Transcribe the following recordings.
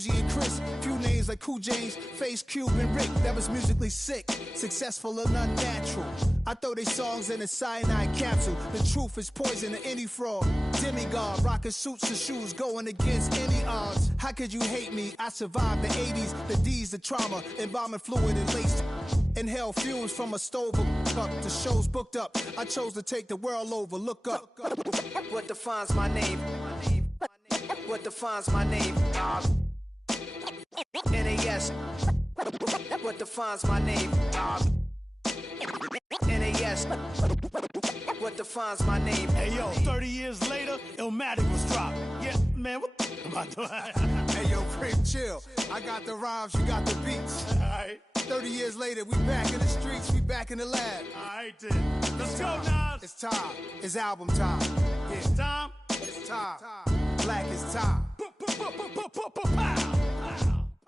Uzi and Chris. Few names like Cool James, Face Cube and Rick. That was musically sick, successful and unnatural. I throw they songs in a cyanide capsule. The truth is poison to any fraud. Demigod, rocking suits and shoes, going against any odds. How could you hate me? I survived the 80s, the D's, the trauma, embalming fluid and lace. Inhale fumes from a stove up. The show's booked up. I chose to take the world over. Look up. What defines my name? What defines my name? NAS. What defines my name? NAS. What defines my name? Hey yo, 30 years later, Illmatic was dropped. Yeah, man, what the am I doing? Hey yo, Prince, chill. I got the rhymes, you got the beats. Alright. 30 years later, we back in the streets, we back in the lab. Alright then. Let's go, Nas. It's time. It's album time. Yeah. It's time. It's time. Black is time.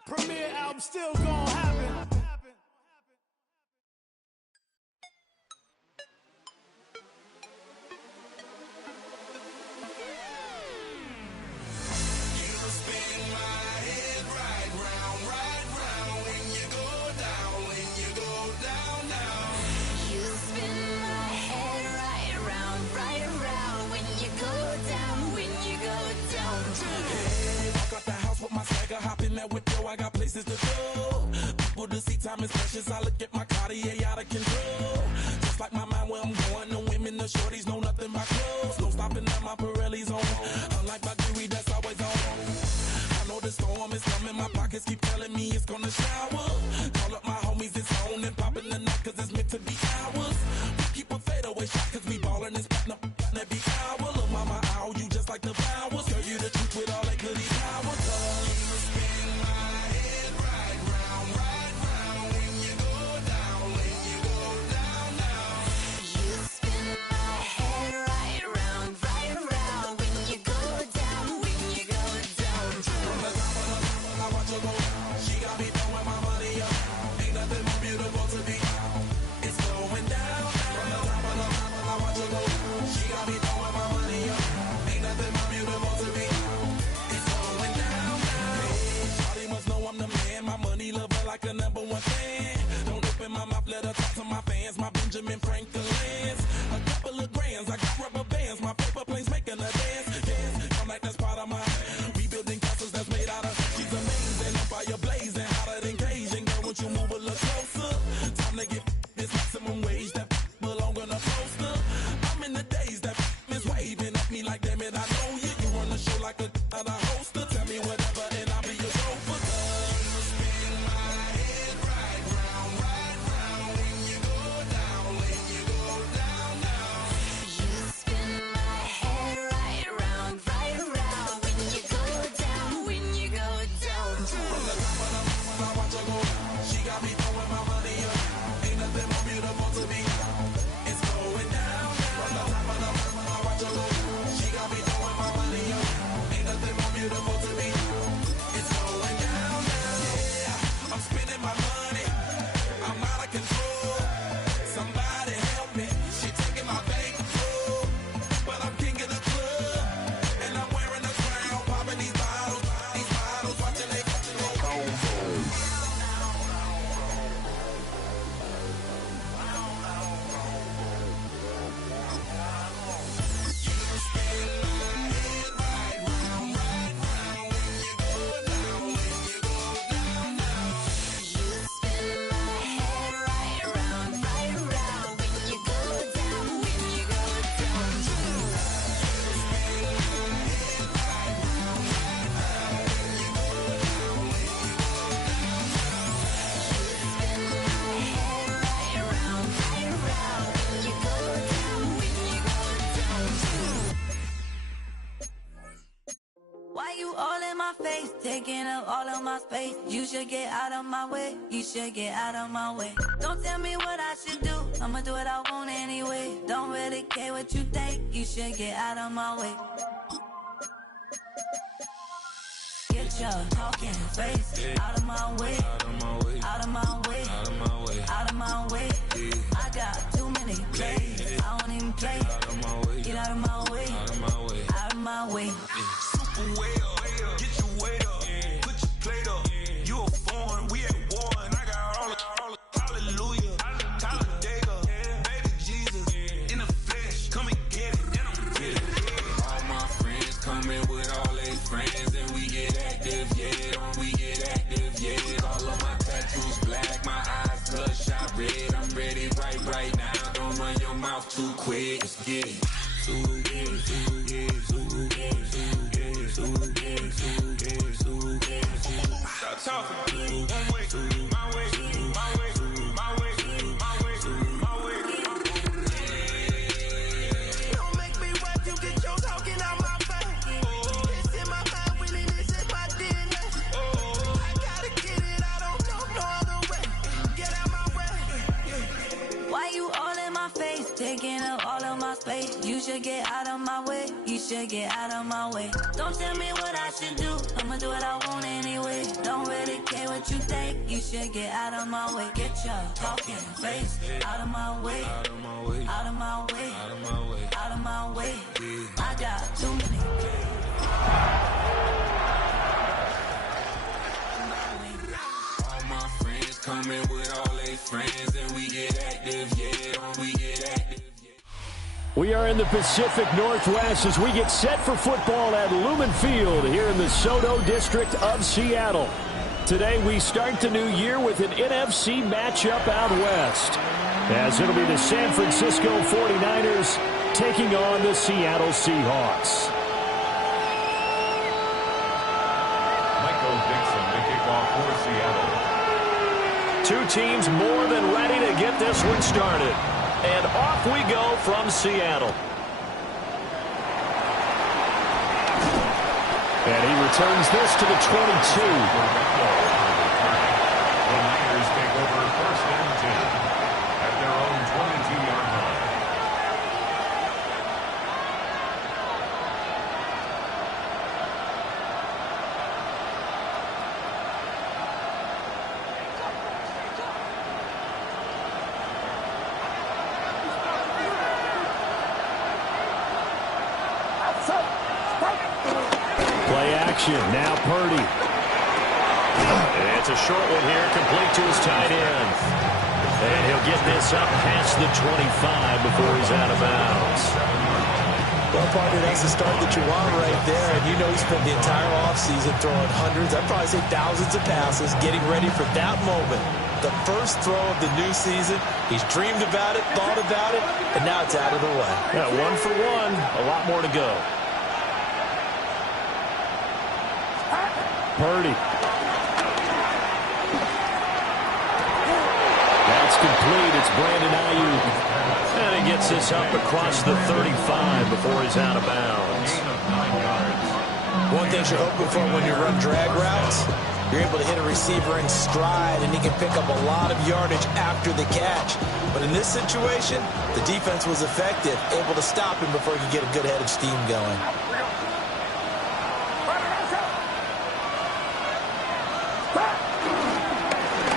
Premiere album still gonna happen. Hop in that window, I got places to go. People to see, time is precious. I look at my Cartier out of control. Just like my mind where I'm going. The women, the shorties know nothing but clothes. No stopping at my Pirelli's on. Unlike my jewelry, that's always on. I know the storm is coming. My pockets keep telling me it's gonna shower. Call up my homies, it's on and popping the night cause it's meant to be ours. We keep a fadeaway shot cause we ballin' and spittin' up every hour. Look, mama, ow, you just like the flowers. Girl, you the truth with all that goody power. Like a number one fan. Don't open my mouth, let her talk to my fans. My Benjamin Franklin's. A couple of grands, I got rubber bands. My paper planes making a dance. Yes, I'm like that's part of my rebuilding castles that's made out of. She's amazing, on fire blazing, hotter than Cajun. Girl, won't you move a little closer? Time to get this maximum wage that belong on a poster. I'm in the days that is waving at me like damn it, I know you. You run the show like a hoster. Tell me whatever and I'll be your chauffeur. Taking up all of my space. You should get out of my way. You should get out of my way. Don't tell me what I should do. I'ma do what I want anyway. Don't really care what you think. You should get out of my way. Get your talking face out of my way. Out of my way. Out of my way. Out of my way. Out of my way. I got too many plays. I don't even play. Out of my way. Get out of my way. Out of my way. Out of my way. Super well. Get your weight up. Put your active, yeah. Don't we get active, yeah. All of my tattoos black, my eyes bloodshot red. I'm ready right now. Don't run your mouth too quick. Let's get it. Stop talking. One way, my way, my way, my way, my way, my way. Don't make me watch you get your talking out my face. It's in my mind, winning this in my DNA. I gotta get it, I don't know no other way. Get out my way. Why you all in my face, taking up all of my space? You should get out of my way, you should get out of my way. Don't tell me what I should do, I'ma do what I want anyway. Don't really care what you think, you should get out of my way. Get your talking face out of my way, out of my way, out of my way, out of my way, out of my way. I got too many. All my friends coming with all their friends, and we get active, yeah. Don't we get active? We are in the Pacific Northwest as we get set for football at Lumen Field here in the Soto District of Seattle. Today we start the new year with an NFC matchup out west, as it'll be the San Francisco 49ers taking on the Seattle Seahawks. Michael Dixon to kick off for Seattle. Two teams more than ready to get this one started. And off we go from Seattle. And he returns this to the 22. The Niners take over first and 10 at their own 22-yard line. Play action. Now Purdy. And it's a short one here, complete to his tight end. And he'll get this up past the 25 before he's out of bounds. Well, partner, that's the start that you want right there. And you know he spent the entire offseason throwing hundreds, I'd probably say thousands of passes, getting ready for that moment. The first throw of the new season. He's dreamed about it, thought about it, and now it's out of the way. Yeah, 1 for 1. A lot more to go. Purdy. That's complete. It's Brandon Ayuk. And he gets this up across the 35 before he's out of bounds. One thing you're hoping for when you run drag routes, you're able to hit a receiver in stride, and he can pick up a lot of yardage after the catch. But in this situation, the defense was effective, able to stop him before he could get a good head of steam going.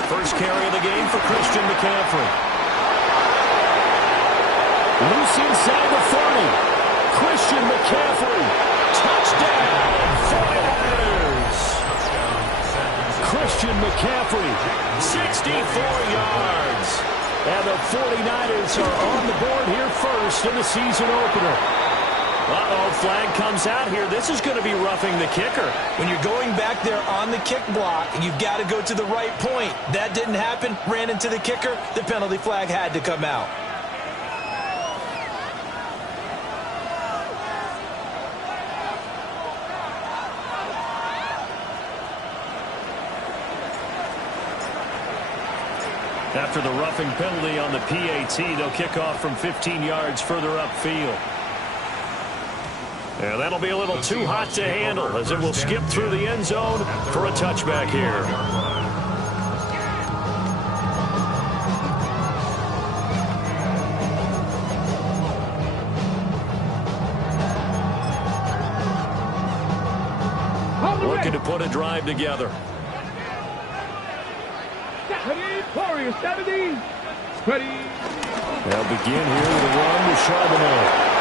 First carry of the game for Christian McCaffrey. Loose inside the 30. Christian McCaffrey. Touchdown, 49ers. Christian McCaffrey, 64 yards. And the 49ers are on the board here first in the season opener. Uh-oh, flag comes out here. This is going to be roughing the kicker. When you're going back there on the kick block, and you've got to go to the right point. That didn't happen, ran into the kicker. The penalty flag had to come out. After the roughing penalty on the PAT, they'll kick off from 15 yards further upfield. Yeah, that'll be a little too hot to handle as it will skip through the end zone for a touchback here. Looking to put a drive together. They'll begin here with a run with Charbonnet.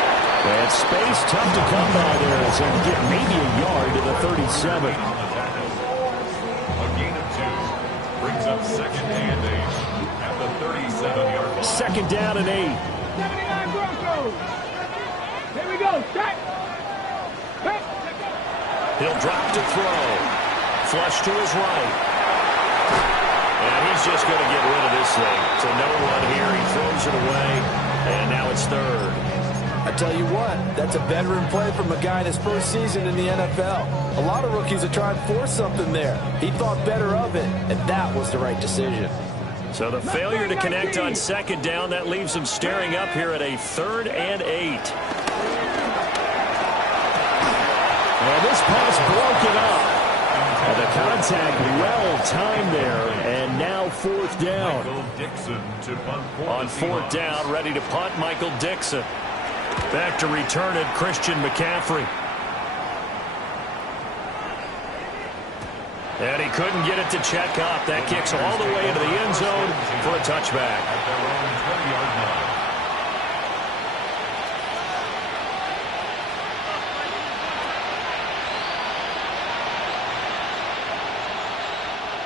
And space tough to come by there as they get maybe a yard to the 37. A gain of 2 brings up second and 8 at the 37-yard line. Second down and 8. 79 Broncos. Here we go. Check. He'll drop to throw. Flush to his right. And he's just going to get rid of this thing. So no run here. He throws it away. And now it's third. I tell you what, that's a veteran play from a guy in his first season in the NFL. A lot of rookies are trying to force something there. He thought better of it, and that was the right decision. So the failure to connect on second down, that leaves him staring up here at a 3rd and 8. And this pass broken up. And the contact well-timed there, and now 4th down. On 4th down, ready to punt, Michael Dixon. Back to return it, Christian McCaffrey. And he couldn't get it to check up. That kicks all the way into the end zone for a touchback. At their own 20-yard line.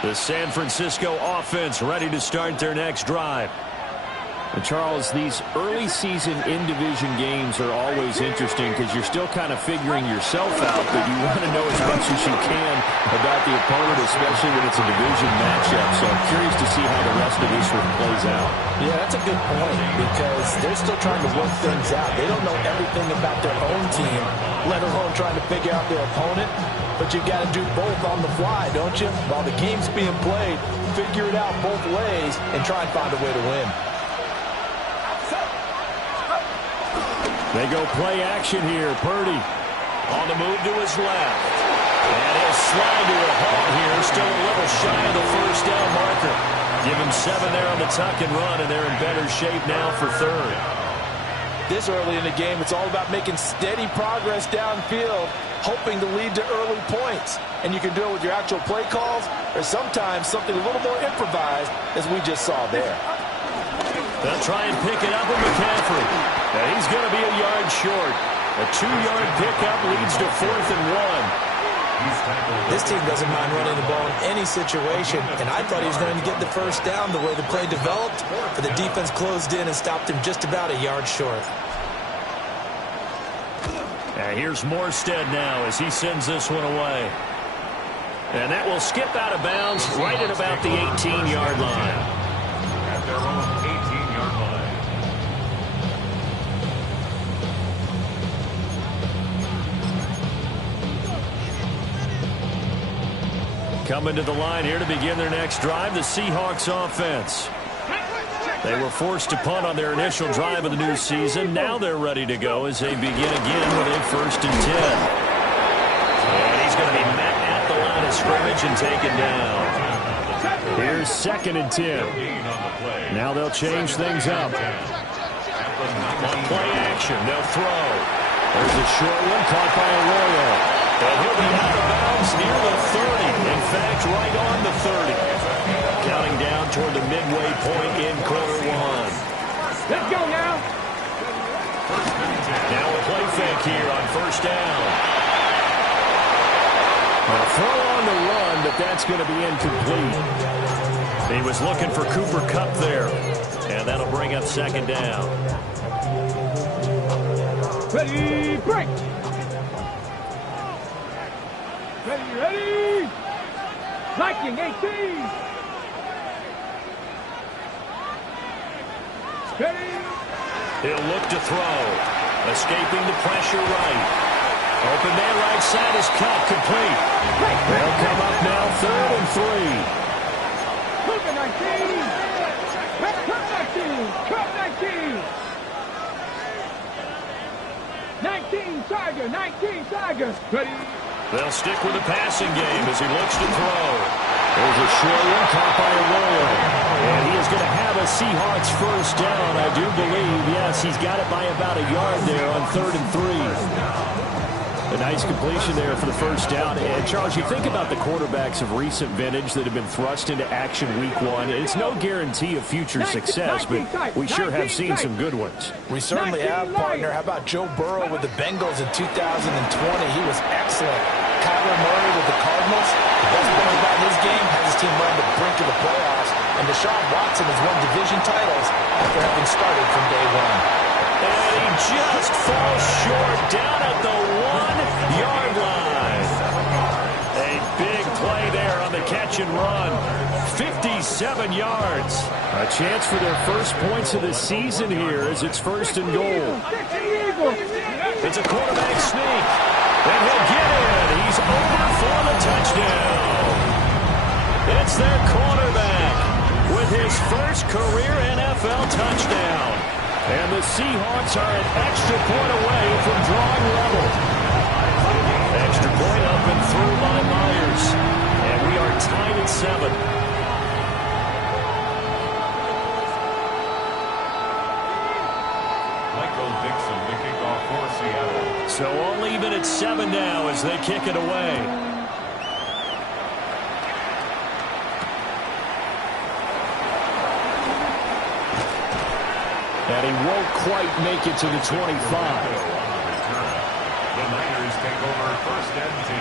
The San Francisco offense ready to start their next drive. And Charles, these early season in-division games are always interesting because you're still kind of figuring yourself out, but you want to know as much as you can about the opponent, especially when it's a division matchup. So I'm curious to see how the rest of this one plays out. Yeah, that's a good point because they're still trying to work things out. They don't know everything about their own team, let alone trying to figure out their opponent. But you've got to do both on the fly, don't you? While the game's being played, figure it out both ways and try and find a way to win. They go play action here. Purdy on the move to his left. And he'll slide to a halt here. Still a little shy of the 1st down marker. Give him 7 there on the tuck and run, and they're in better shape now for 3rd. This early in the game, it's all about making steady progress downfield, hoping to lead to early points. And you can do it with your actual play calls or sometimes something a little more improvised, as we just saw there. They'll try and pick it up with McCaffrey. And he's going to be a yard short. A 2-yard pickup leads to 4th and 1. This team doesn't mind running the ball in any situation, and I thought he was going to get the 1st down the way the play developed, but the defense closed in and stopped him just about a yard short. And here's Morstead now as he sends this one away. And that will skip out of bounds right at about the 18-yard line. At their own 18-yard line. Coming to the line here to begin their next drive, the Seahawks offense. They were forced to punt on their initial drive of the new season. Now they're ready to go as they begin again with a 1st and 10. And he's going to be met at the line of scrimmage and taken down. Here's 2nd and 10. Now they'll change things up. On play action, they'll throw. There's a short one caught by Arroyo. And he'll be out of bounds near the 30. In fact, right on the 30. Counting down toward the midway point in quarter 1. Let's go now. Now a play fake here on 1st down. A throw on the run, but that's going to be incomplete. He was looking for Cooper Kupp there. And that'll bring up 2nd down. Ready, break. Ready. Viking 18. Ready. He'll look to throw. Escaping the pressure right. Open man right side is Kupp, complete. They'll come up now 3rd and 3. Cooper 19. Cup 19. 19 Tiger. 19 Tiger. Ready. They'll stick with the passing game as he looks to throw. There's a short one caught by Arroyo. And he is going to have a Seahawks 1st down, I do believe. Yes, he's got it by about a yard there on 3rd and 3. A nice completion there for the 1st down. And, Charles, you think about the quarterbacks of recent vintage that have been thrust into action week 1. It's no guarantee of future success, but we sure have seen some good ones. We certainly have, partner. How about Joe Burrow with the Bengals in 2020? He was excellent. Kyler Murray with the Cardinals. The best part about his game has his team on the brink of the playoffs. And Deshaun Watson has won division titles after having started from day 1. And he just falls short down at the 1-yard line. A big play on the catch and run. 57 yards. A chance for their first points of the season here as it's 1st and goal. It's a quarterback sneak. And he'll get in. He's over for the touchdown. It's their quarterback with his first career NFL touchdown. And the Seahawks are an extra point away from drawing level. Extra point up and through by Myers. And we are tied at 7. Dixon to kick off for Seattle. So all even at 7 now as they kick it away. And he won't quite make it to the 25. The Niners take over 1st and 10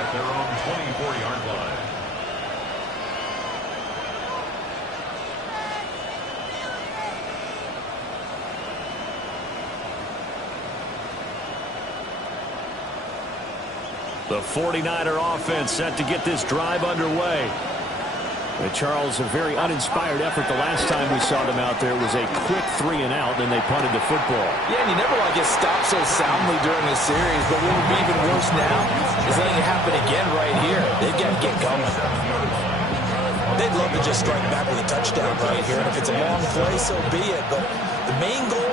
at their own 24-yard line. The 49er offense set to get this drive underway. And Charles, a very uninspired effort the last time we saw them out there was a quick 3 and out, and they punted the football. Yeah, and you never want to get stopped so soundly during the series, but what would be even worse now is letting it happen again right here. They've got to get going. They'd love to just strike back with a touchdown right here, and if it's a long play, so be it. But the main goal,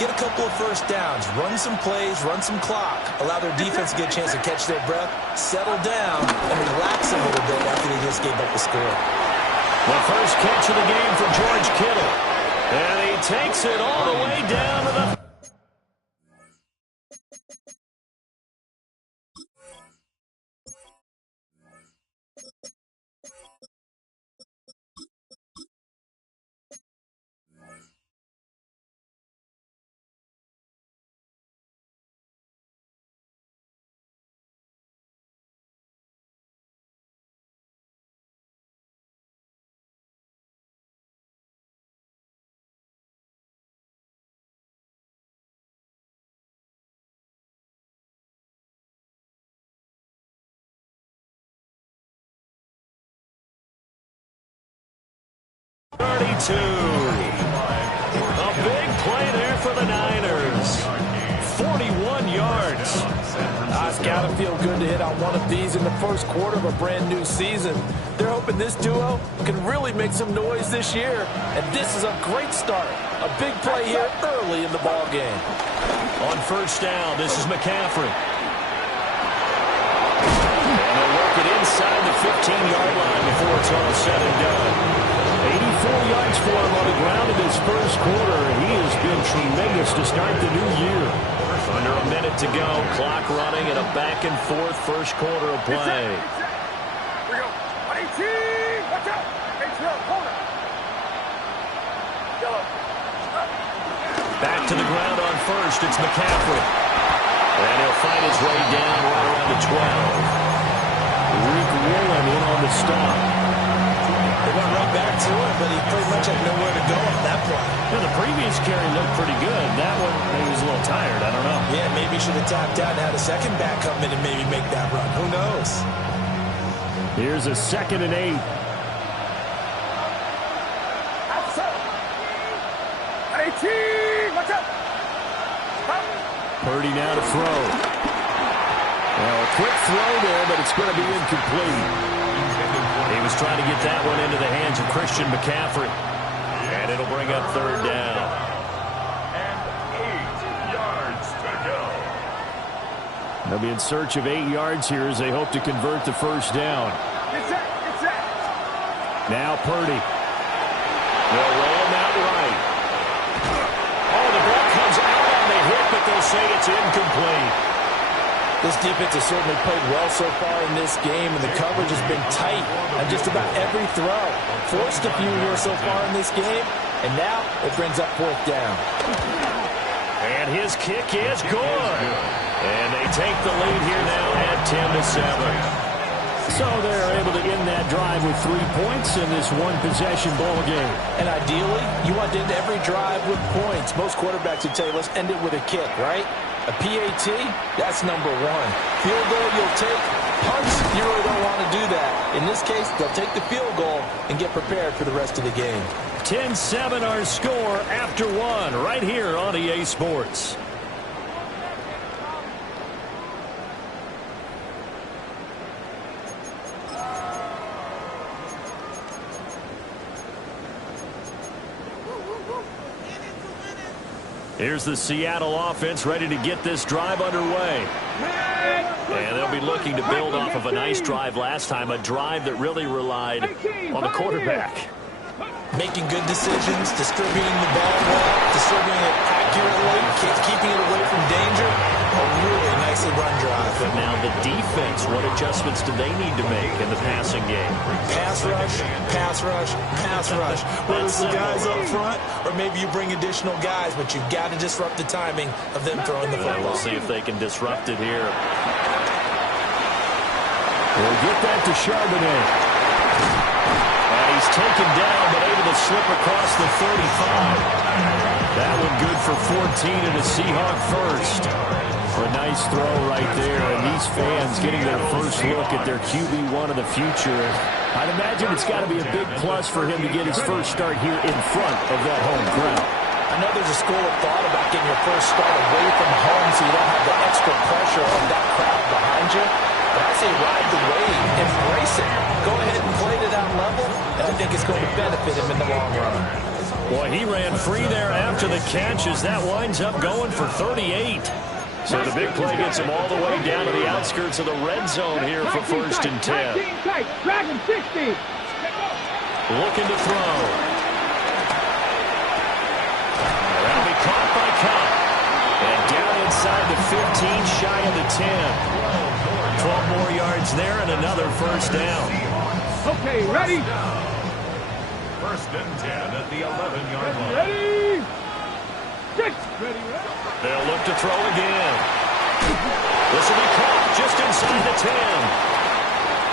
get a couple of first downs, run some plays, run some clock, allow their defense to get a chance to catch their breath, settle down, and relax a little bit after they just gave up the score. The first catch of the game for George Kittle. And he takes it all the way down to the... A big play there for the Niners. 41 yards. It's got to feel good to hit on one of these in the first quarter of a brand new season. They're hoping this duo can really make some noise this year. And this is a great start. A big play here early in the ball game. On first down, this is McCaffrey. And they'll work it inside the 15-yard line before it's all said and done. 84 yards for him on the ground in his first quarter. He has been tremendous to start the new year. Under a minute to go, clock running, and a back-and-forth first quarter of play. Back to the ground on first, it's McCaffrey. And he'll find his way down right around the 12. Rick Woolen in on the stop. They went right back to it, but he pretty much had nowhere to go on that play. Yeah, the previous carry looked pretty good. That one, maybe he was a little tired. I don't know. Yeah, maybe he should have tapped out and had a second back come in and maybe make that run. Who knows? Here's a 2nd and 8. Purdy now to throw. Well, a quick throw there, but it's going to be incomplete. He was trying to get that one into the hands of Christian McCaffrey. And it'll bring up 3rd down. And 8 yards to go. They'll be in search of 8 yards here as they hope to convert the first down. Now Purdy. They'll roll him out right. Oh, the ball comes out on the hit, but they'll say it's incomplete. This defense has certainly played well so far in this game, and the coverage has been tight on just about every throw. Forced a few here so far in this game, and now it brings up 4th down. And his kick is good. And they take the lead here now at 10-7. So they're able to end that drive with 3 points in this one-possession ball game. And ideally, you want to end every drive with points. Most quarterbacks would tell you, let's end it with a kick, right? A PAT, that's number 1. Field goal you'll take, punts, you really don't want to do that. In this case, they'll take the field goal and get prepared for the rest of the game. 10-7 our score after one right here on EA Sports. Here's the Seattle offense ready to get this drive underway. And they'll be looking to build off of a nice drive last time, a drive that really relied on the quarterback. Making good decisions, distributing the ball well, distributing it accurately, keeping it away from danger. A really nicely run drive. But now the defense, what adjustments do they need to make in the passing game? Pass rush, pass rush, pass rush. Whether it's the guys up front or maybe you bring additional guys, but you've got to disrupt the timing of them throwing the football. We'll see if they can disrupt it here. We'll get that to Charbonnet. And he's taken down, but able to slip across the 35. That one good for 14 and a Seahawk first. A nice throw right there, and these fans getting their first look at their QB1 of the future. I'd imagine it's got to be a big plus for him to get his first start here in front of that home crowd. I know there's a school of thought about getting your first start away from home so you don't have the extra pressure of that crowd behind you. But I say ride the wave, embrace it. Go ahead and play to that level, and I think it's going to benefit him in the long run. Boy, he ran free there after the catch as that winds up going for 38. So the big play gets him all the way down to the outskirts of the red zone here for 1st and 10. Dragon 60. Looking to throw. That'll be caught by Cobb. And down inside the 15, shy of the 10. 12 more yards there and another first down. Okay, ready? 1st and 10 at the 11-yard line. Ready? 6. Ready. They'll look to throw again. This will be caught just inside the 10.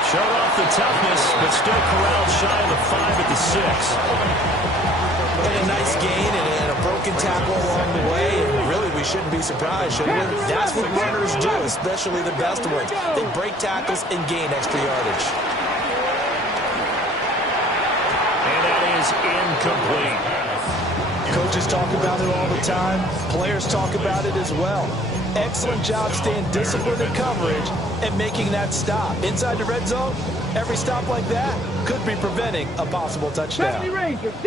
Showed off the toughness, but still corralled shy of the 5 at the 6. And a nice gain and a broken tackle along the way. And really, we shouldn't be surprised, should we? That's what runners do, especially the best ones. They break tackles and gain extra yardage. And that is incomplete. Coaches talk about it all the time. Players talk about it as well. Excellent job staying disciplined in coverage and making that stop. Inside the red zone, every stop like that could be preventing a possible touchdown.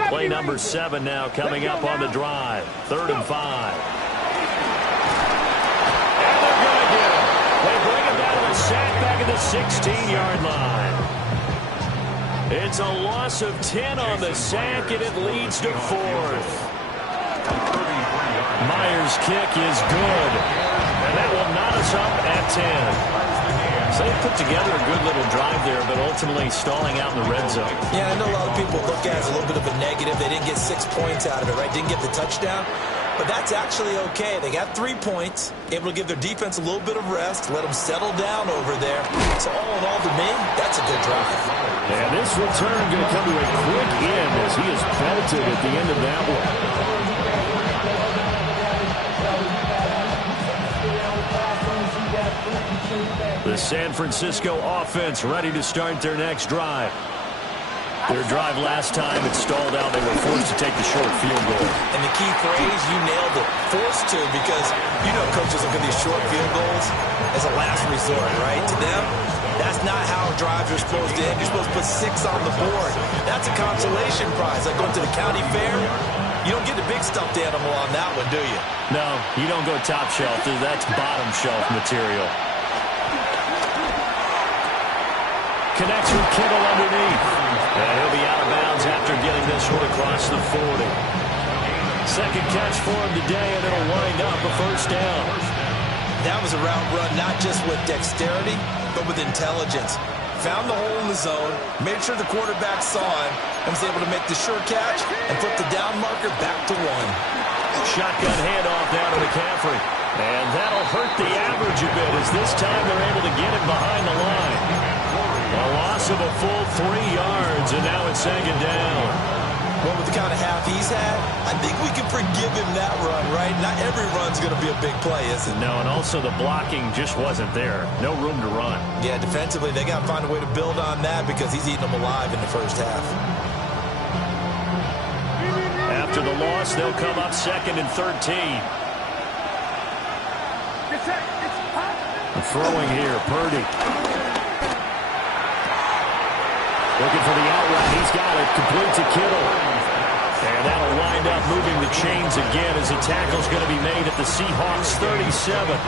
Play number 7 now coming up on the drive. 3rd and 5. And they're going to get him. They bring him down to a sack back at the 16-yard line. It's a loss of 10 on the sack, and it leads to 4th. Myers' kick is good, and that will knot us up at 10. So they put together a good little drive there, but ultimately stalling out in the red zone. Yeah, I know a lot of people look at it as a little bit of a negative. They didn't get 6 points out of it, right? Didn't get the touchdown. But that's actually okay. They got 3 points, able to give their defense a little bit of rest, let them settle down over there. So all in all, to me, that's a good drive. And this return going to come to a quick end as he is belted at the end of that one. The San Francisco offense ready to start their next drive. Their drive last time, it stalled out. They were forced to take the short field goal. And the key phrase, you nailed it, forced to, because you know coaches look at these short field goals as a last resort, right? To them, that's not how drives are supposed to end. You're supposed to put 6 on the board. That's a consolation prize. Like going to the county fair, you don't get the big stuffed animal on that one, do you? No, you don't go top shelf. That's bottom shelf material. Connects with Kittle underneath. And he'll be out of bounds after getting this one across the 40. Second catch for him today, and it'll wind up a first down. That was a route run not just with dexterity, but with intelligence. Found the hole in the zone, made sure the quarterback saw him, and was able to make the sure catch and flip the down marker back to 1. Shotgun handoff down to McCaffrey. And that'll hurt the average a bit as this time they're able to get him behind the line. A loss of a full 3 yards, and now it's 2nd down. Well, with the kind of half he's had, I think we can forgive him that run, right? Not every run's going to be a big play, is it? No, and also the blocking just wasn't there. No room to run. Yeah, defensively, they got to find a way to build on that because he's eating them alive in the first half. After the loss, they'll come up 2nd and 13. Throwing here, Purdy. Looking for the outright. He's got it. Complete to Kittle. And that'll wind up moving the chains again as the tackle's going to be made at the Seahawks 37.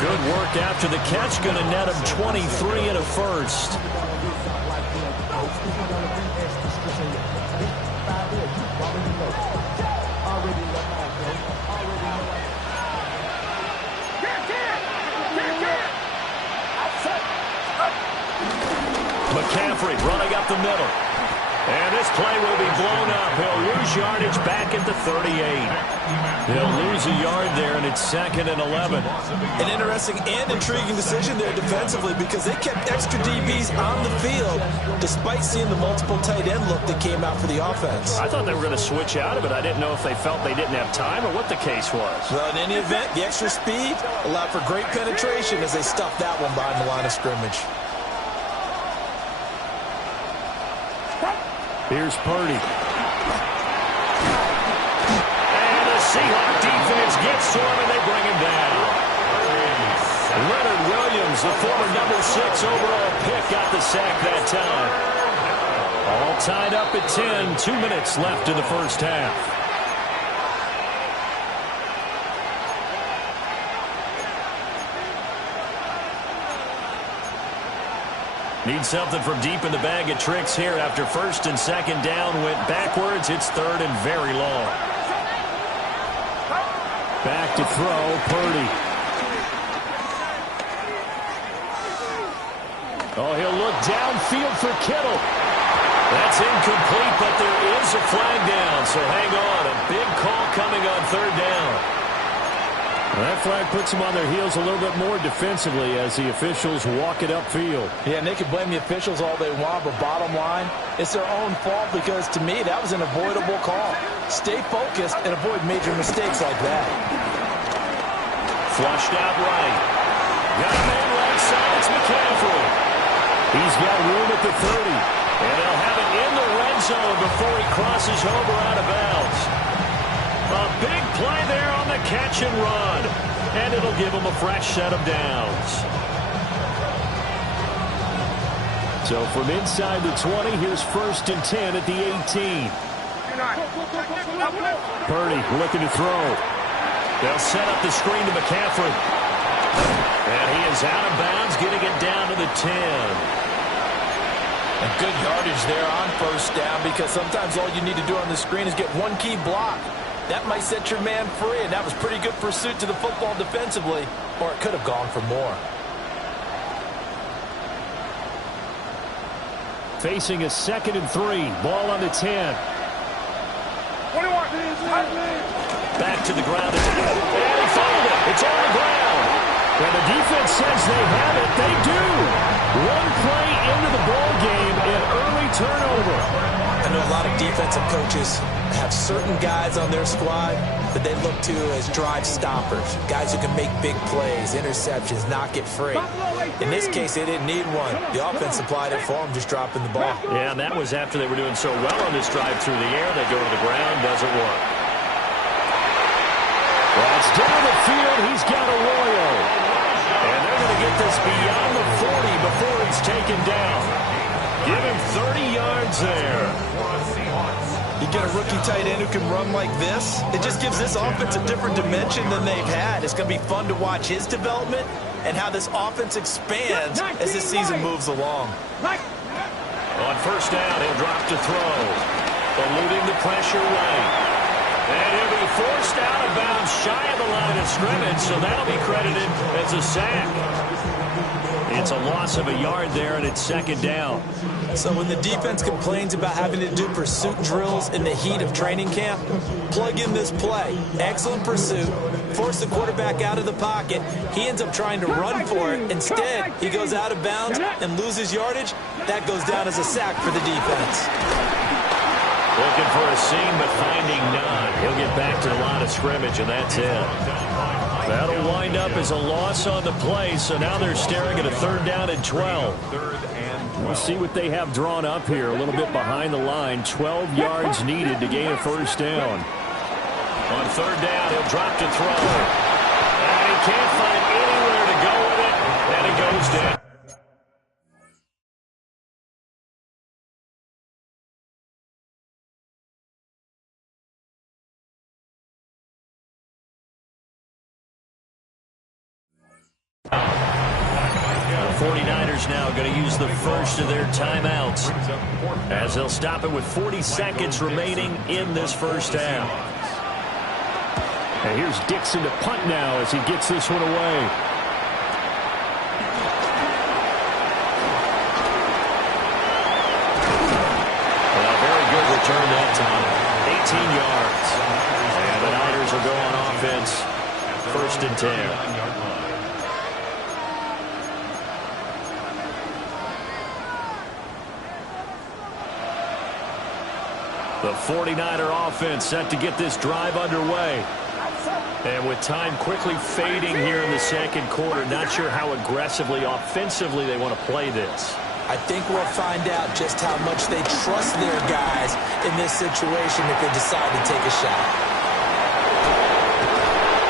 Good work after the catch. Going to net him 23 and a first. McCaffrey running up the middle. And this play will be blown up. He'll lose yardage back at the 38. He'll lose a yard there, and it's 2nd and 11. An interesting and intriguing decision there defensively because they kept extra DBs on the field despite seeing the multiple tight end look that came out for the offense. I thought they were going to switch out of it. I didn't know if they felt they didn't have time or what the case was. Well, in any event, the extra speed allowed for great penetration as they stuffed that one behind the line of scrimmage. Here's Purdy. And the Seahawks defense gets to him, and they bring him down. Leonard Williams, the former number 6 overall pick, got the sack that time. All tied up at 10. 2 minutes left in the first half. Need something from deep in the bag of tricks here after 1st and 2nd down went backwards. It's 3rd and very long. Back to throw, Purdy. Oh, he'll look downfield for Kittle. That's incomplete, but there is a flag down, so hang on. A big call coming on 3rd down. Well, that flag puts them on their heels a little bit more defensively as the officials walk it upfield. Yeah, and they can blame the officials all they want, but bottom line, it's their own fault because, to me, that was an avoidable call. Stay focused and avoid major mistakes like that. Flushed out right. Got a man right side. It's McCaffrey. He's got room at the 30. And they'll have it in the red zone before he crosses over out of bounds. A big play there on the catch and run. And it'll give him a fresh set of downs. So from inside the 20, here's 1st and 10 at the 18. Purdy looking to throw. They'll set up the screen to McCaffrey. And he is out of bounds, getting it down to the 10. And good yardage there on 1st down because sometimes all you need to do on the screen is get one key block. That might set your man free, and that was pretty good pursuit to the football defensively, or it could have gone for more. Facing a 2nd and 3. Ball on the 10. 21. Back to the ground. And he fouled it. It's on the ground. And the defense says they have it. They do. One play into the ball game, an early turnover. I know a lot of defensive coaches have certain guys on their squad that they look to as drive stoppers, guys who can make big plays, interceptions, knock it free. In this case, they didn't need one. The offense supplied it for them, just dropping the ball. Yeah, and that was after they were doing so well on this drive through the air. They go to the ground, doesn't work. That's down the field. He's got Arroyo. And they're going to get this beyond the 40 before it's taken down. Give him 30 yards there. You get a rookie tight end who can run like this, it just gives this offense a different dimension than they've had. It's going to be fun to watch his development and how this offense expands as this season moves along. On 1st down, he'll drop to throw. Eluding the pressure right. And he'll be forced out of bounds shy of the line of scrimmage, so that'll be credited as a sack. It's a loss of a yard there, and it's 2nd down. So when the defense complains about having to do pursuit drills in the heat of training camp, plug in this play. Excellent pursuit. Force the quarterback out of the pocket. He ends up trying to run for it. Instead, he goes out of bounds and loses yardage. That goes down as a sack for the defense. Looking for a seam, but finding none. He'll get back to the line of scrimmage, and that's it. That'll wind up as a loss on the play, so now they're staring at a 3rd down and 12. We'll see what they have drawn up here. A little bit behind the line. 12 yards needed to gain a 1st down. On 3rd down, he'll drop to throw. And he can't find anywhere to go with it, and it goes down. The 49ers now going to use the first of their timeouts as they'll stop it with 40 seconds remaining in this 1st half. And here's Dixon to punt now as he gets this one away. Well, very good return that time. 18 yards. And the Niners will go on offense. 1st and 10. The 49er offense set to get this drive underway. And with time quickly fading here in the 2nd quarter, not sure how aggressively, offensively they want to play this. I think we'll find out just how much they trust their guys in this situation if they decide to take a shot.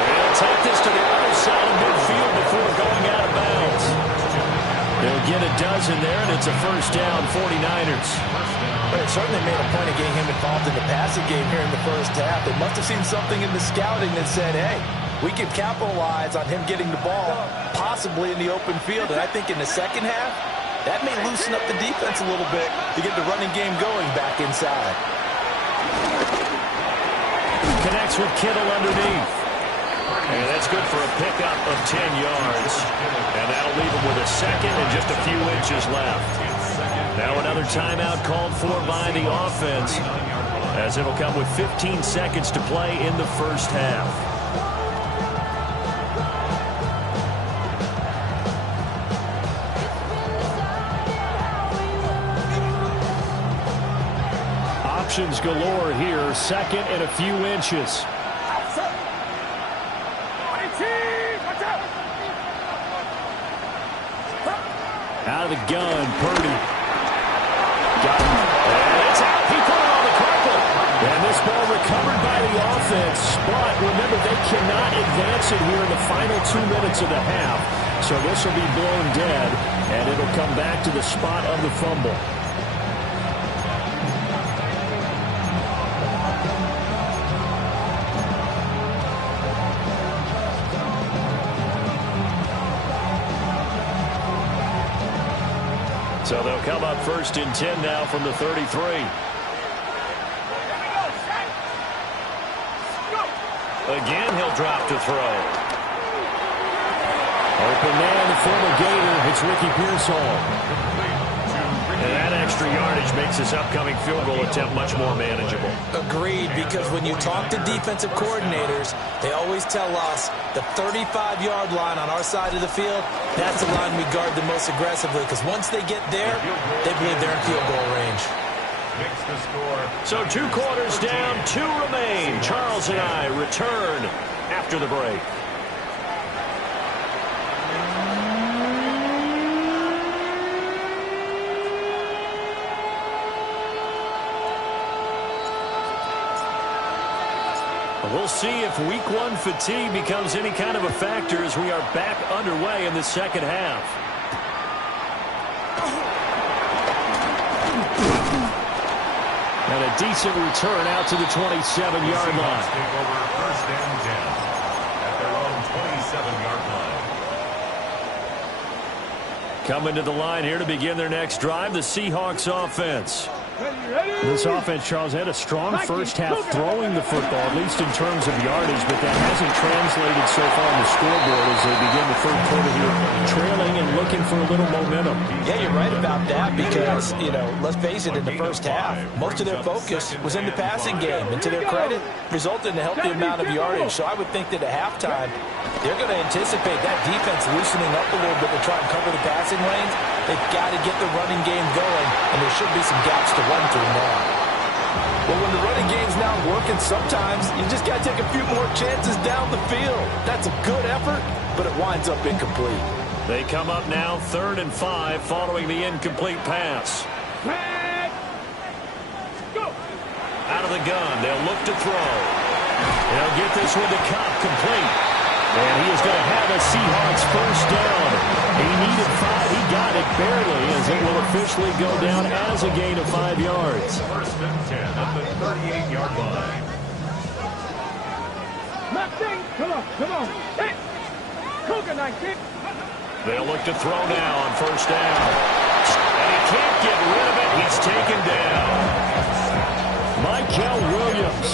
They'll take this to the other side of midfield before going out of bounds. They'll get a dozen there, and it's a 1st down, 49ers. But it certainly made a point of getting him involved in the passing game here in the 1st half. They must have seen something in the scouting that said, hey, we can capitalize on him getting the ball, possibly in the open field. And I think in the 2nd half, that may loosen up the defense a little bit to get the running game going back inside. Connects with Kittle underneath. And that's good for a pickup of 10 yards. And that'll leave him with a 2nd and just a few inches left. Now another timeout called for by the offense, as it'll come with 15 seconds to play in the 1st half. Options galore here. 2nd and a few inches. Out of the gun, Purdy. Got him. And it's out. He put it on the carpet. And this ball recovered by the offense. But remember, they cannot advance it here in the final 2 minutes of the half. So this will be blown dead, and it'll come back to the spot of the fumble. So they'll come up 1st and 10 now from the 33. Again, he'll drop to throw. Open man, the former Gator. It's Ricky Pearsall. And that extra yardage makes this upcoming field goal attempt much more manageable. Agreed, because when you talk to defensive coordinators, they always tell us the 35-yard line on our side of the field, that's the line we guard the most aggressively, because once they get there, they believe they're in field goal range. So 2 quarters down, 2 remain. Charles and I return after the break. We'll see if week 1 fatigue becomes any kind of a factor as we are back underway in the 2nd half. And a decent return out to the 27-yard line. Take over 1st and 10 at their own 27-yard line. Coming to the line here to begin their next drive, the Seahawks offense. This offense, Charles, had a strong 1st half throwing the football, at least in terms of yardage, but that hasn't translated so far on the scoreboard as they begin the 3rd quarter here, trailing and looking for a little momentum. Yeah, you're right about that because, let's face it, in the 1st half, most of their focus was in the passing game. And to their credit, resulted in a healthy amount of yardage. So I would think that at halftime, they're going to anticipate that defense loosening up a little bit to try and cover the passing lanes. They've got to get the running game going, and there should be some gaps to run through now. But when the running game's not working, sometimes you just got to take a few more chances down the field. That's a good effort, but it winds up incomplete. They come up now 3rd and 5 following the incomplete pass. Out of the gun, they'll look to throw. They'll get this one to Cobb, complete. And he is going to have a Seahawks first down. He needed 5. He got it barely, as it will officially go down as a gain of 5 yards. First and 10 at the 38-yard line. Come on. Hey, coconut kick. They'll look to throw now on first down. And he can't get rid of it. He's taken down. Michael Williams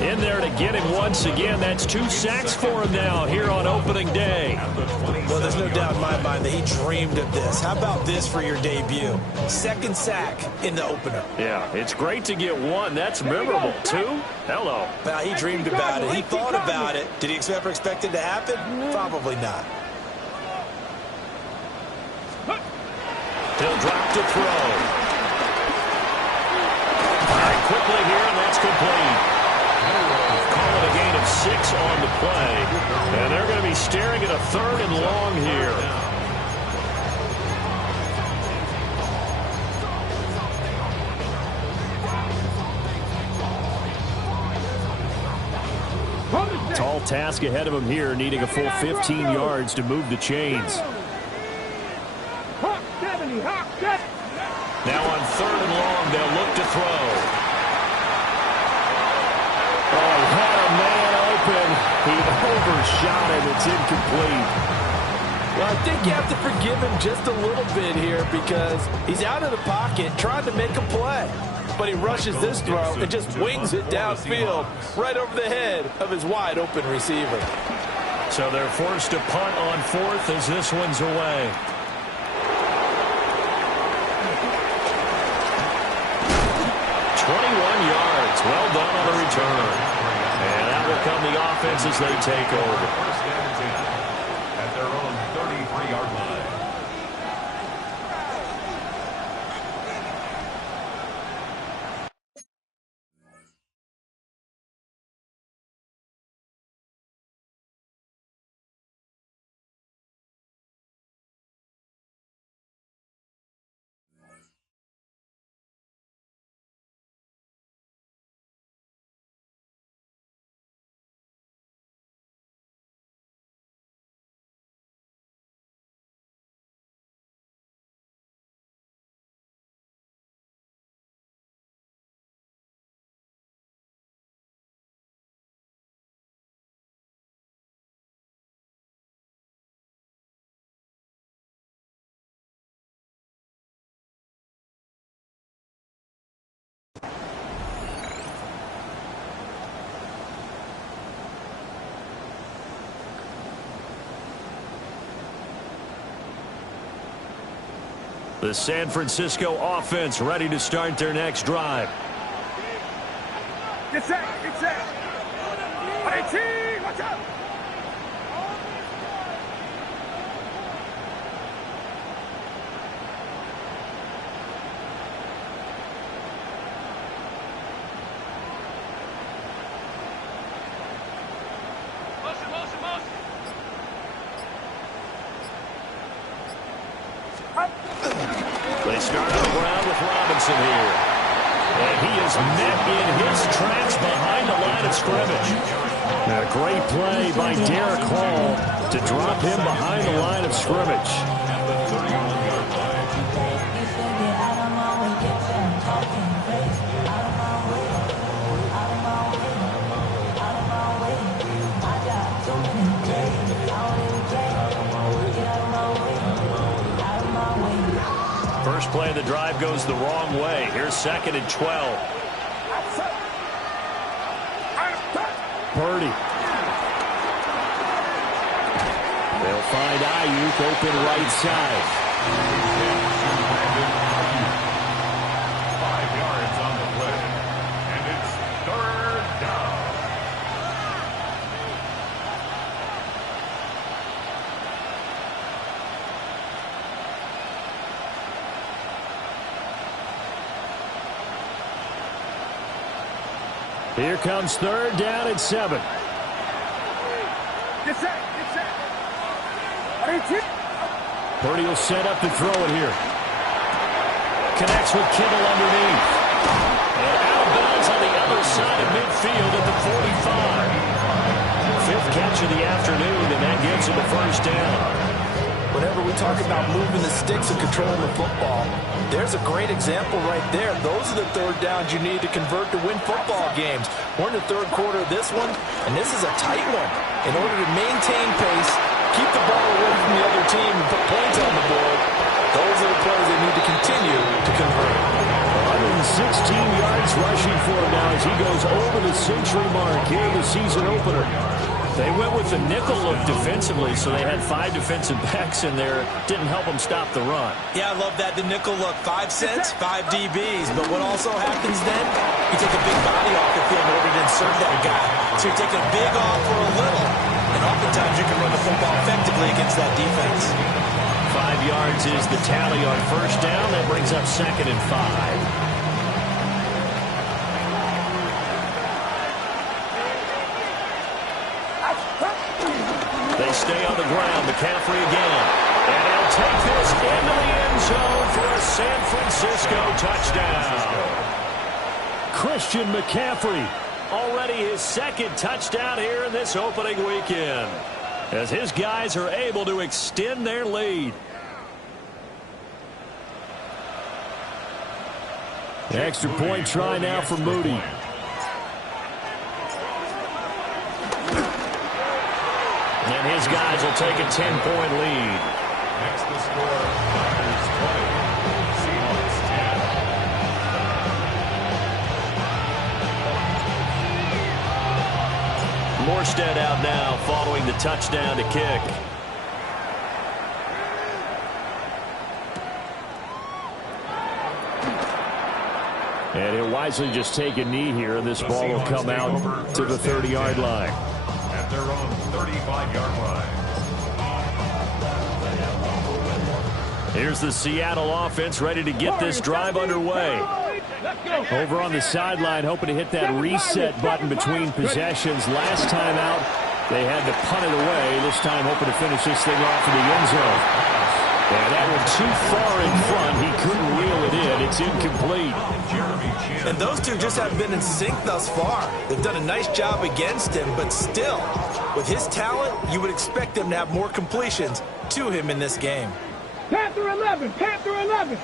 in there to get him once again. That's 2 sacks for him now here on opening day. Well, there's no doubt in my mind that he dreamed of this. How about this for your debut? 2nd sack in the opener. Yeah, it's great to get 1. That's memorable. 2? Hello. Well, he dreamed about it. He thought about it. Did he ever expect it to happen? Probably not. He'll drop to throw. Quickly here, and that's complete. Call it a gain of 6 on the play. And they're going to be staring at a 3rd and long here. Tall task ahead of him here, needing a full 15 yards to move the chains. Now on 3rd and long, they'll look to throw. Oh, had a man open. He overshot him. It's incomplete. Well, I think you have to forgive him just a little bit here because he's out of the pocket trying to make a play. But he rushes this throw and just wings it downfield right over the head of his wide-open receiver. So they're forced to punt on 4th as this one's away. Well done on the return. And that will come the offense as they take over. First and 10 at their own 33-yard line. The San Francisco offense ready to start their next drive. Get set. Hey, team, watch out. They start on the ground with Robinson here. And he is met in his tracks behind the line of scrimmage. And a great play by Derek Hall to drop him behind the line of scrimmage. First play of the drive goes the wrong way. Here's 2nd and 12. Purdy. They'll find Ayuk open right side. 5 yards on the play. And it's 3rd down. Here comes 3rd down and 7. Get set. Purdy will set up to throw it here. Connects with Kittle underneath. And out of bounds on the other side of midfield at the 45. 5th catch of the afternoon, and that gets him a 1st down. Whenever we talk about moving the sticks and controlling the football, there's a great example right there. Those are the 3rd downs you need to convert to win football games. We're in the 3rd quarter of this one, and this is a tight one. In order to maintain pace, keep the ball away from the other team and put points on the board, those are the plays they need to continue to convert. 116 yards rushing for him now as he goes over the century mark here in the season opener. They went with the nickel look defensively, so they had 5 defensive backs in there. Didn't help them stop the run. Yeah, I love that, the nickel look. 5 cents, 5 DBs. But what also happens then, you take a big body off the field in order to insert that guy. So you're taking a big off for a little. And oftentimes you can run the football effectively against that defense. 5 yards is the tally on 1st down. That brings up 2nd and 5. They stay on the ground. McCaffrey again. And he'll take this into the end zone for a San Francisco touchdown. Christian McCaffrey, already his 2nd touchdown here in this opening weekend, as his guys are able to extend their lead. The extra point try now for Moody. And his guys will take a 10-point lead. Next to score, Packers 20, Seahawks 10. Morstead out now following the touchdown to kick. And he'll wisely just take a knee here, and this ball will come out to the 30-yard line. At their own 35-yard line. Here's the Seattle offense ready to get this drive underway. Over on the sideline, hoping to hit that reset button between possessions. Last time out, they had to punt it away. This time, hoping to finish this thing off in the end zone. And that one too far in front. He couldn't reel it in. It's incomplete. And those two just haven't been in sync thus far. They've done a nice job against him, but still, with his talent, you would expect them to have more completions to him in this game. Panther 11, Panther 11.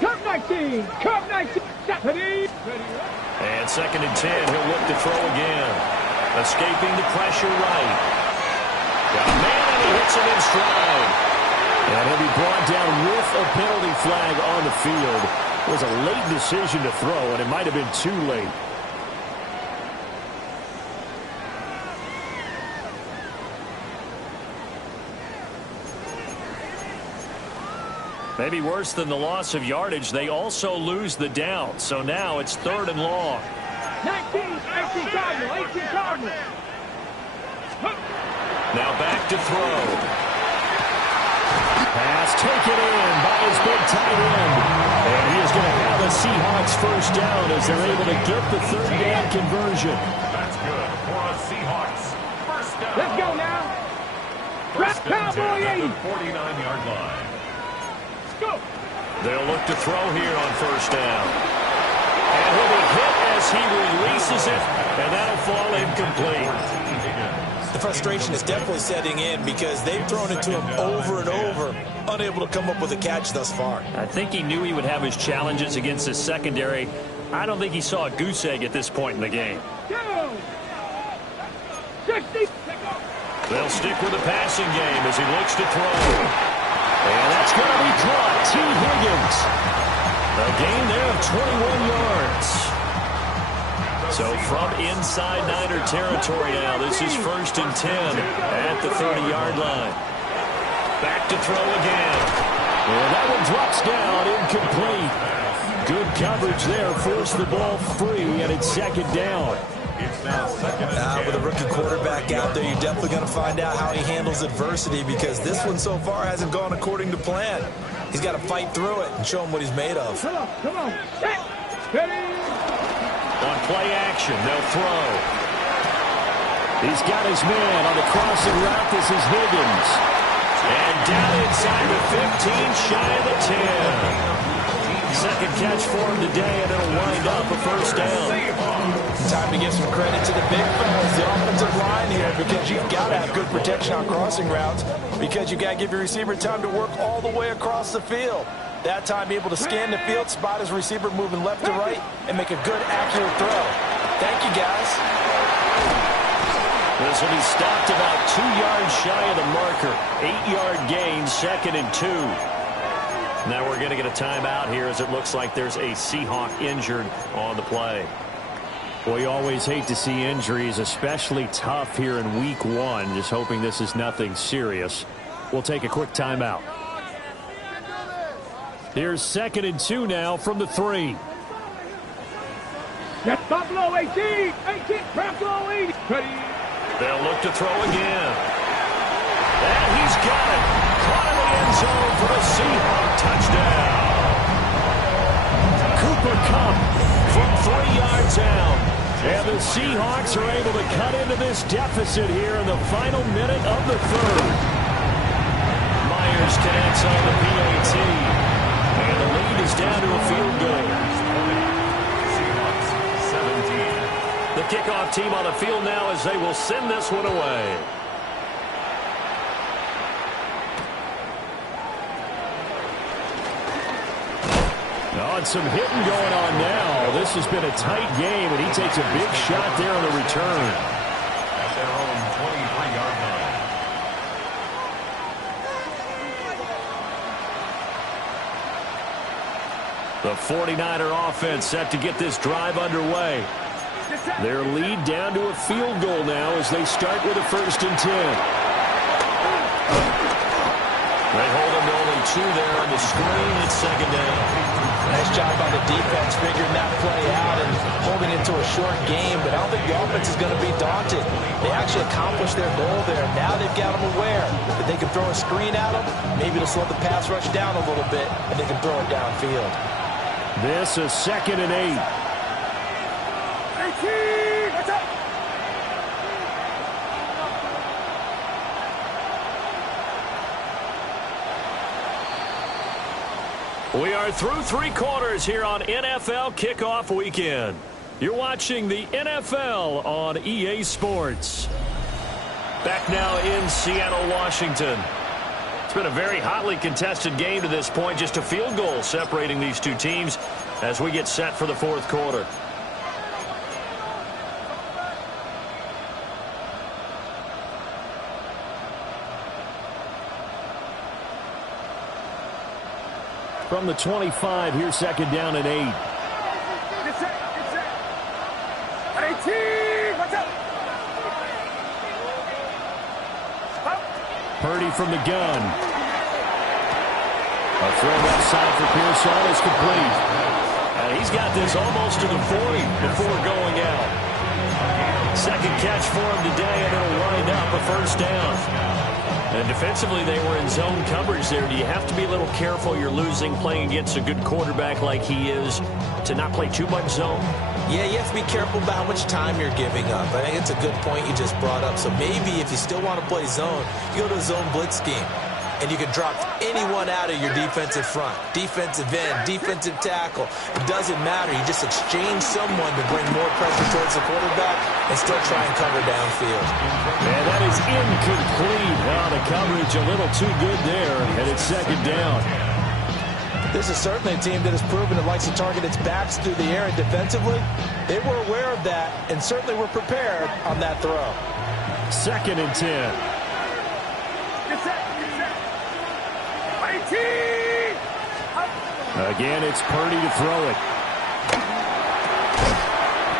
Cup 19, Cup 19. And 2nd and 10, he'll look to throw again. Escaping the pressure right. Got a man, and he hits him in stride. And he'll be brought down with a penalty flag on the field. It was a late decision to throw, and it might have been too late. Maybe worse than the loss of yardage, they also lose the down. So now it's 3rd and long. 19 Cardinal, 18 Cardinal. Now back to throw. Pass taken in by his big tight end. And he is going to have a Seahawks 1st down as they're able to get the 3rd down conversion. That's good for a Seahawks 1st down. Let's go now. First and 10 Cowboy at the 80. 49-yard line. Go. They'll look to throw here on 1st down. And he'll be hit as he releases it, and that'll fall incomplete. The frustration is definitely setting in because they've thrown it to him over and over, unable to come up with a catch thus far. I think he knew he would have his challenges against his secondary. I don't think he saw a goose egg at this point in the game. Go. 60. They'll stick with the passing game as he looks to throw. And that's going to be caught. T. Higgins. A gain there of 21 yards. So from inside Niner territory now, this is 1st and 10 at the 30-yard line. Back to throw again. And that one drops down, incomplete. Good coverage there, forced the ball free, and it's 2nd down. It's now 2nd and 10. With a rookie quarterback out there, you're definitely going to find out how he handles adversity because this one so far hasn't gone according to plan. He's got to fight through it and show him what he's made of. Come on. Set. Steady. play action. They'll throw. He's got his man on the crossing route. This is Higgins. And down inside the 15, shy of the 10. Second catch for him today, and it'll wind up a first down. Time to give some credit to the big fellas, the offensive line here, because you've got to have good protection on crossing routes, because you've got to give your receiver time to work all the way across the field. That time, able to scan the field, spot his receiver moving left to right, and make a good, accurate throw. Thank you, guys. This will be stopped about 2 yards shy of the marker. 8-yard gain, 2nd and 2. Now we're going to get a timeout here as it looks like there's a Seahawk injured on the play. Well, you always hate to see injuries, especially tough here in week 1. Just hoping this is nothing serious. We'll take a quick timeout. Here's 2nd and 2 now from the 3. That's Buffalo 18. 18. Buffalo 80. They'll look to throw again. And he's got it. Caught in the end zone for a Seahawk touchdown. Cooper Kupp from 3 yards out. And the Seahawks are able to cut into this deficit here in the final minute of the 3rd. Myers connects on the PAT. And the lead is down to a field goal. Seahawks 17. The kickoff team on the field now as they will send this one away. Oh, and some hitting going on now. This has been a tight game, and he takes a big shot there on the return. At their own 23-yard line. The 49er offense set to get this drive underway. Their lead down to a field goal now as they start with a 1st and 10. They hold them to only 2 there on the screen. It's 2nd down. Nice job by the defense figuring that play out and holding it to a short game, but I don't think the offense is going to be daunted. They actually accomplished their goal there. Now they've got them aware that they can throw a screen at them. Maybe it'll slow the pass rush down a little bit, and they can throw it downfield. This is 2nd and 8. We are through 3 quarters here on NFL Kickoff Weekend. You're watching the NFL on EA Sports. Back now in Seattle, Washington. It's been a very hotly contested game to this point. Just a field goal separating these 2 teams as we get set for the 4th quarter. From the 25, here's 2nd down and 8. Get set. 18. Watch out. Purdy from the gun. A throw left side for Pearsall is complete. And he's got this almost to the 40 before going out. 2nd catch for him today, and it'll wind up a 1st down. And defensively, they were in zone coverage there. Do you have to be a little careful? You're losing, playing against a good quarterback like he is, to not play too much zone? Yeah, you have to be careful about how much time you're giving up. I think it's a good point you just brought up. So maybe if you still want to play zone, you go to a zone blitz scheme. And you can drop anyone out of your defensive front. Defensive end, defensive tackle. It doesn't matter. You just exchange someone to bring more pressure towards the quarterback and still try and cover downfield. And that is incomplete. Well, the coverage a little too good there, and it's 2nd down. This is certainly a team that has proven it likes to target its backs through the air, and defensively, they were aware of that and certainly were prepared on that throw. 2nd and 10. Again, it's Purdy to throw it.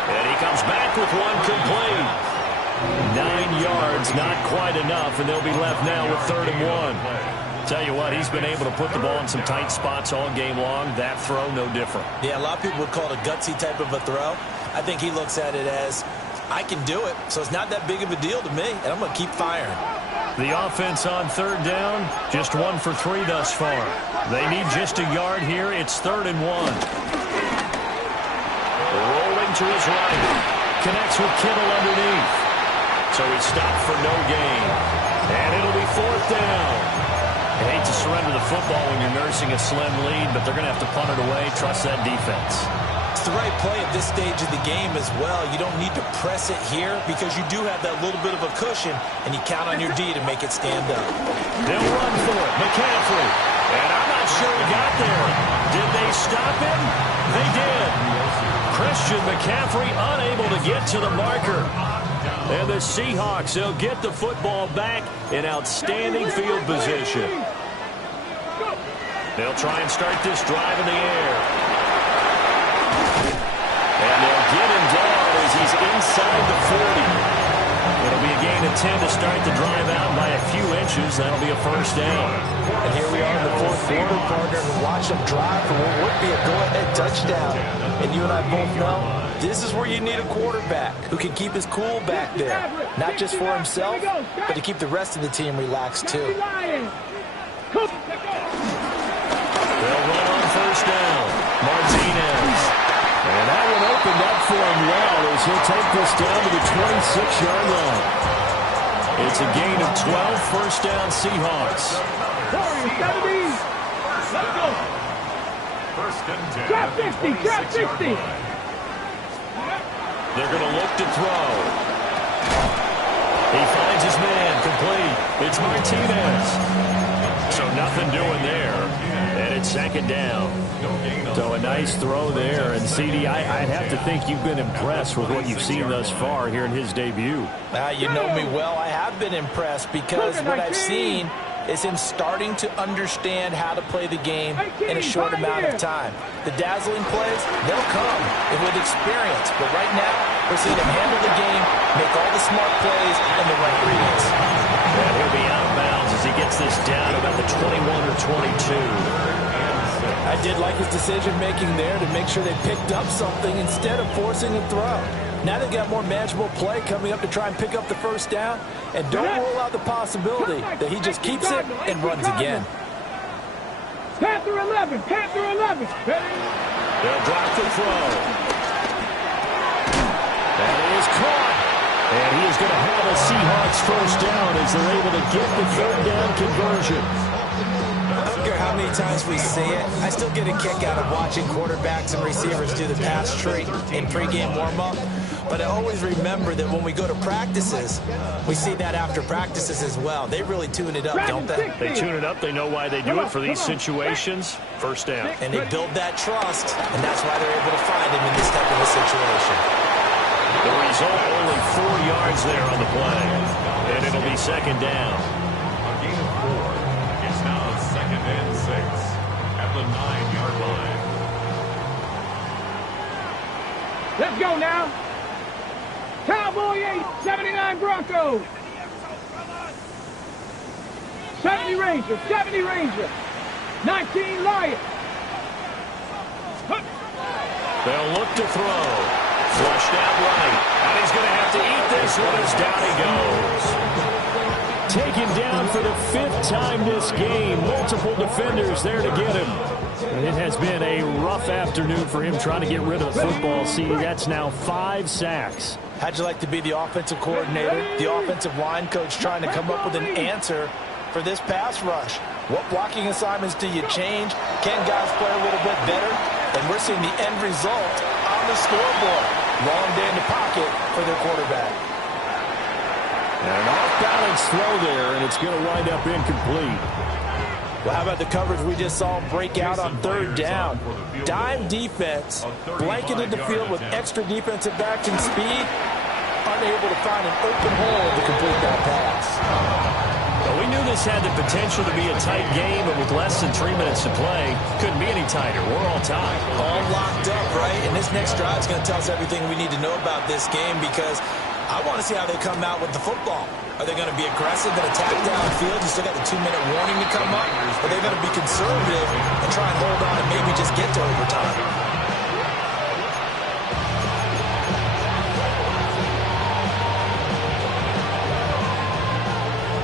And he comes back with one complete. 9 yards, not quite enough, and they'll be left now with 3rd and 1. Tell you what, he's been able to put the ball in some tight spots all game long. That throw, no different. Yeah, a lot of people would call it a gutsy type of a throw. I think he looks at it as, I can do it, so it's not that big of a deal to me, and I'm going to keep firing. The offense on 3rd down, just 1 for 3 thus far. They need just a yard here. It's 3rd and 1. Rolling to his right. Connects with Kittle underneath. So he stopped for no gain. And it'll be 4th down. I hate to surrender the football when you're nursing a slim lead, but they're going to have to punt it away. Trust that defense. It's the right play at this stage of the game as well. You don't need to press it here because you do have that little bit of a cushion, and you count on your D to make it stand up. They'll run for it. McCaffrey. And I'm not sure he got there. Did they stop him? They did. Christian McCaffrey unable to get to the marker. And the Seahawks, they'll get the football back in outstanding field position. They'll try and start this drive in the air. And they'll get him down as he's inside the 40. It'll be a gain of 10 to start the drive out by a few inches. That'll be a 1st down. And here we are in the 4th quarter, partner, and watch them drive for what would be a go-ahead touchdown. And you and I both know this is where you need a quarterback who can keep his cool back there. Not just for himself, but to keep the rest of the team relaxed too. They'll run on 1st down. Martinez. And that one opened up for him well as he'll take this down to the 26-yard line. It's a gain of 12, 1st down Seahawks. Drop 60, drop 60. They're going to look to throw. He finds his man, complete. It's Martinez. So nothing doing there. And it's 2nd down. So a nice throw there. And, CD, I'd have to think you've been impressed with what you've seen thus far here in his debut. You know me well. I have been impressed because what I've seen is him starting to understand how to play the game in a short amount of time. The dazzling plays, they'll come with experience. But right now, we're seeing him handle the game, make all the smart plays, and the right reads. And he'll be out of bounds as he gets this down about the 21 or 22. I did like his decision-making there to make sure they picked up something instead of forcing a throw. Now they've got more manageable play coming up to try and pick up the 1st down. And don't rule out the possibility that he just keeps it and runs again. Panther 11, Panther 11. They'll drop the throw. That is caught. And he is going to have a Seahawks 1st down as they're able to get the 3rd down conversion. I don't care how many times we see it, I still get a kick out of watching quarterbacks and receivers do the pass treat in pregame warm-up. But I always remember that when we go to practices, we see that after practices as well. They really tune it up, don't they? They tune it up. They know why they do it for these situations. 1st down. And they build that trust, and that's why they're able to find him in this type of a situation. The result, only 4 yards there on the play. And it'll be 2nd down. A gain of 4. It's now 2nd and 6 at the 9-yard line. Let's go now. Cowboy 8, 79 Broncos. 70 Ranger, 70 Ranger. 19 Lions. They'll look to throw. Flushed out right. And he's going to have to eat this one as down he goes. Taken down for the 5th time this game. Multiple defenders there to get him. And it has been a rough afternoon for him trying to get rid of the football. See, that's now 5 sacks. How'd you like to be the offensive coordinator, the offensive line coach trying to come up with an answer for this pass rush? What blocking assignments do you change? Can guys play a little bit better? And we're seeing the end result on the scoreboard. Long day in the pocket for their quarterback. And an off-balance throw there, and it's going to wind up incomplete. Well, how about the coverage we just saw break out on 3rd down? Dime defense, blanketed the field with extra defensive backs and speed, unable to find an open hole to complete that pass. Well, we knew this had the potential to be a tight game, but with less than 3 minutes to play, couldn't be any tighter. We're all tied. All locked up, right? And this next drive is going to tell us everything we need to know about this game because I want to see how they come out with the football. Are they going to be aggressive and attack downfield? You still got the 2-minute warning to come up. Are they going to be conservative and try and hold on and maybe just get to overtime?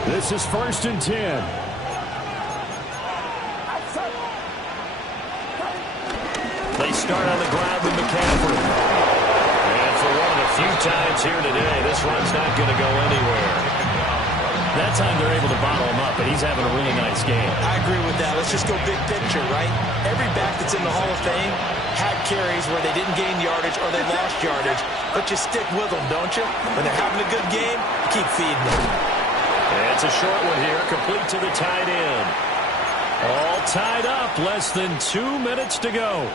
This is 1st and 10. They start on the ground with McCaffrey. few times here today. This run's not going to go anywhere. That time they're able to bottle him up, and he's having a really nice game. I agree with that. Let's just go big picture, right? Every back that's in the Hall of Fame had carries where they didn't gain yardage or they lost yardage, but you stick with them, don't you? When they're having a good game, you keep feeding them. And it's a short one here, complete to the tight end. All tied up, less than 2 minutes to go.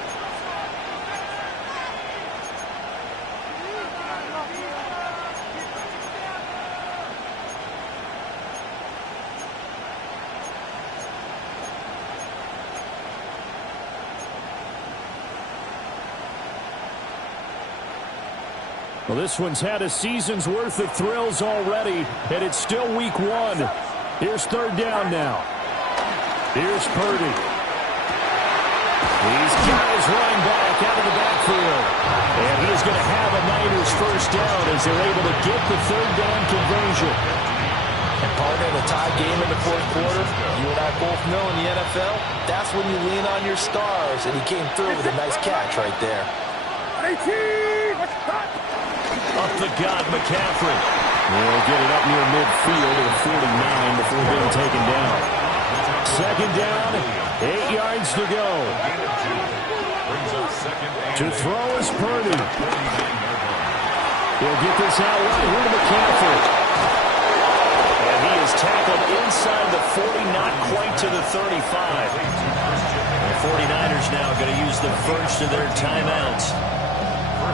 Well, this one's had a season's worth of thrills already, and it's still week 1. Here's third down now. Here's Purdy. He's got his running back out of the backfield. And he's going to have a Niners first down as they're able to get the third down conversion. And partner, in a tie game in the fourth quarter, you and I both know in the NFL, that's when you lean on your stars, and he came through with a nice catch right there. Up the gut, McCaffrey. He'll get it up near midfield at 49 before being taken down. Second down, 8 yards to go. To throw is Purdy. He'll get this out right here to McCaffrey. And he is tackled inside the 40, not quite to the 35. The 49ers now going to use the first of their timeouts,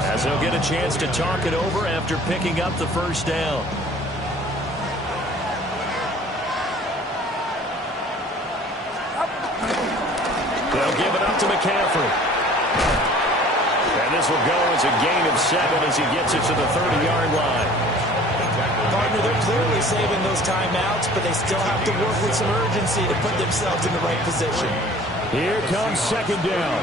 as they'll get a chance to talk it over after picking up the first down. They'll give it up to McCaffrey. And this will go as a gain of 7 as he gets it to the 30-yard line. Partner, they're clearly saving those timeouts, but they still have to work with some urgency to put themselves in the right position. Here comes second down.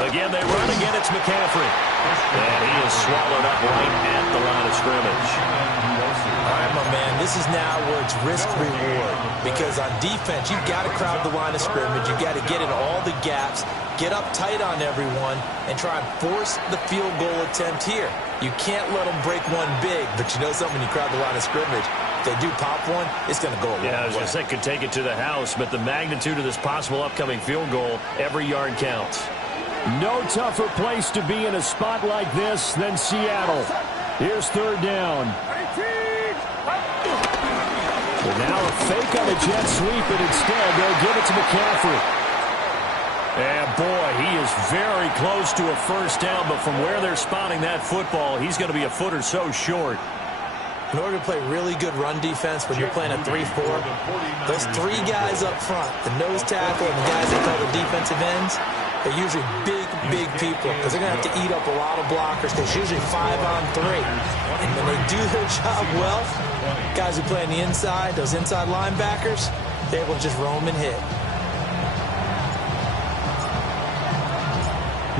Again, they run again. It's McCaffrey. And he is swallowed up right at the line of scrimmage. All right, my man, this is now where it's risk-reward. Because on defense, you've got to crowd the line of scrimmage. You've got to get in all the gaps, get up tight on everyone, and try and force the field goal attempt here. You can't let them break one big, but you know something, when you crowd the line of scrimmage, if they do pop one, it's going to go a long way. Yeah, I was going to say, could take it to the house, but the magnitude of this possible upcoming field goal, every yard counts. No tougher place to be in a spot like this than Seattle. Here's third down. Well, now a fake on a jet sweep, and instead they'll give it to McCaffrey. And boy, he is very close to a first down, but from where they're spotting that football, he's going to be a foot or so short. In order to play really good run defense when you're playing a 3-4, those 3 guys up front, the nose tackle and the guys that call the defensive ends, they're usually big people because they're going to have to eat up a lot of blockers because it's usually 5-on-3. And when they do their job well, guys who play on the inside, those inside linebackers, they're able to just roam and hit.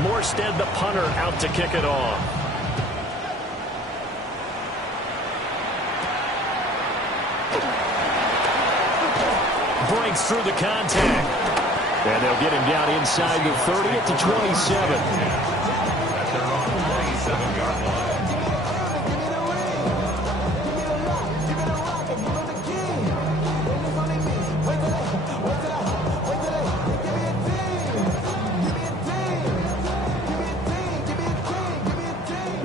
Morstead, the punter, out to kick it off. Breaks through the contact. And they'll get him down inside the 30 at the 27.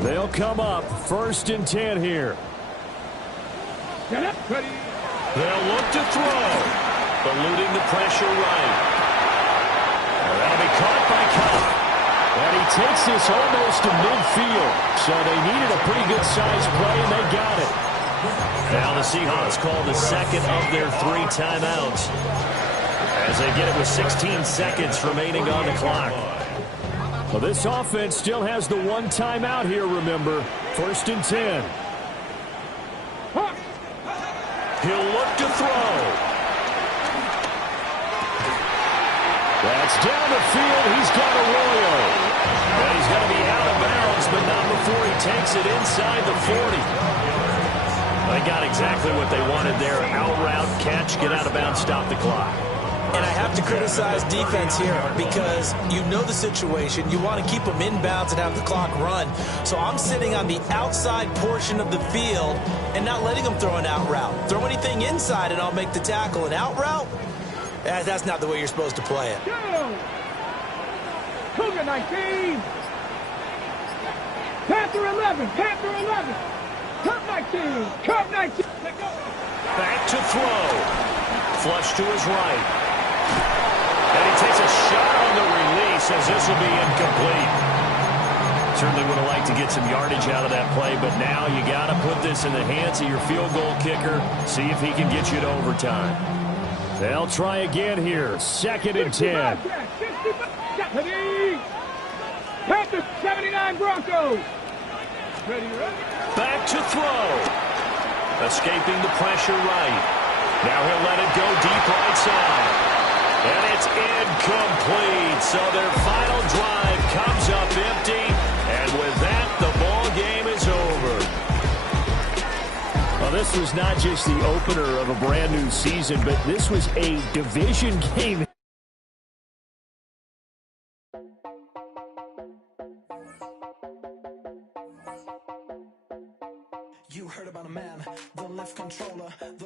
They'll come up first and 10 here. They'll look to throw, eluding the pressure right. That'll be caught by Cobb. And he takes this almost to midfield. So they needed a pretty good-sized play, and they got it. Now the Seahawks call the second of their 3 timeouts, as they get it with 16 seconds remaining on the clock. Well, this offense still has the 1 timeout here, remember. First and 10. He'll look to throw. That's down the field. He's got Arroyo. And he's going to be out of bounds, but not before he takes it inside the 40. They got exactly what they wanted there. Out route, catch, get out of bounds, stop the clock. And I have to criticize defense here because you know the situation. You want to keep them inbounds and have the clock run. So I'm sitting on the outside portion of the field and not letting them throw an out route. Throw anything inside and I'll make the tackle. An out route? That's not the way you're supposed to play it. Cougar 19. Panther 11. Panther 11. Curve 19. Curve 19. Back to throw. Flush to his right. And he takes a shot on the release as this will be incomplete. Certainly would have liked to get some yardage out of that play, but now you got to put this in the hands of your field goal kicker. See if he can get you to overtime. They'll try again here. 2nd and 10. Panthers 79 Broncos. Ready. Back to throw. Escaping the pressure right. Now he'll let it go deep right side. And it's incomplete. So their final drive comes up empty. And with that, the ball game is over. Well, this was not just the opener of a brand new season, but this was a division game. You heard about a man, the lift controller, the